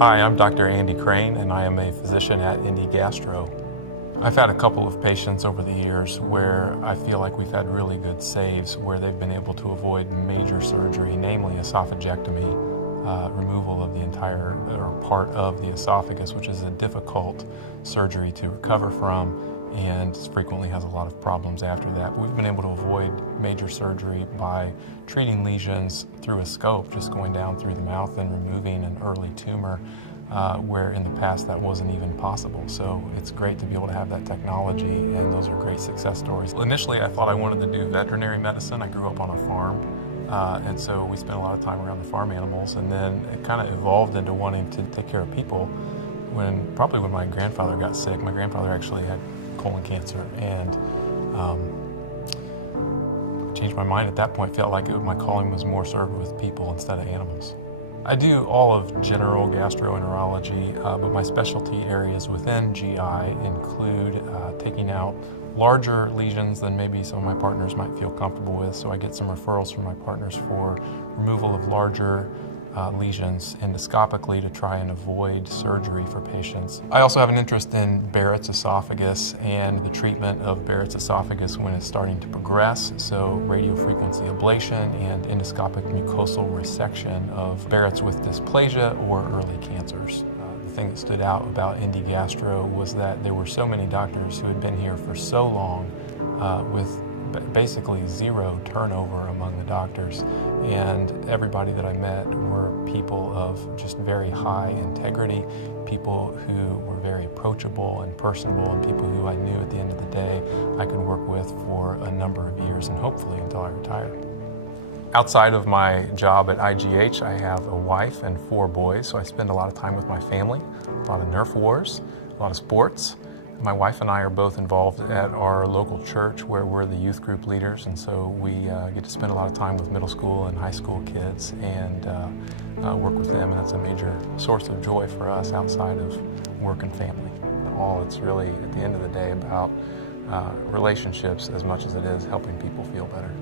Hi, I'm Dr. Andy Crane, and I am a physician at Indy Gastro. I've had a couple of patients over the years where I feel like we've had really good saves where they've been able to avoid major surgery, namely esophagectomy, removal of the entire or part of the esophagus, which is a difficult surgery to recover from and frequently has a lot of problems after that. We've been able to avoid major surgery by treating lesions through a scope, just going down through the mouth and removing an early tumor, where in the past that wasn't even possible. So it's great to be able to have that technology, and those are great success stories. Initially, I thought I wanted to do veterinary medicine. I grew up on a farm, and so we spent a lot of time around the farm animals, and then it kind of evolved into wanting to take care of people. Probably when my grandfather got sick. My grandfather actually had colon cancer, and changed my mind at that point. Felt like my calling was more served with people instead of animals. I do all of general gastroenterology, but my specialty areas within GI include taking out larger lesions than maybe some of my partners might feel comfortable with, so I get some referrals from my partners for removal of larger lesions endoscopically to try and avoid surgery for patients. I also have an interest in Barrett's esophagus and the treatment of Barrett's esophagus when it's starting to progress, so radiofrequency ablation and endoscopic mucosal resection of Barrett's with dysplasia or early cancers. The thing that stood out about Indy Gastro was that there were so many doctors who had been here for so long with basically zero turnover among the doctors, and everybody that I met were people of just very high integrity, people who were very approachable and personable, and people who I knew at the end of the day I could work with for a number of years and hopefully until I retire. Outside of my job at IGH, I have a wife and 4 boys, so I spend a lot of time with my family, a lot of Nerf wars, a lot of sports. My wife and I are both involved at our local church where we're the youth group leaders, and so we get to spend a lot of time with middle school and high school kids and work with them, and that's a major source of joy for us outside of work and family. It's really, at the end of the day, about relationships as much as it is helping people feel better.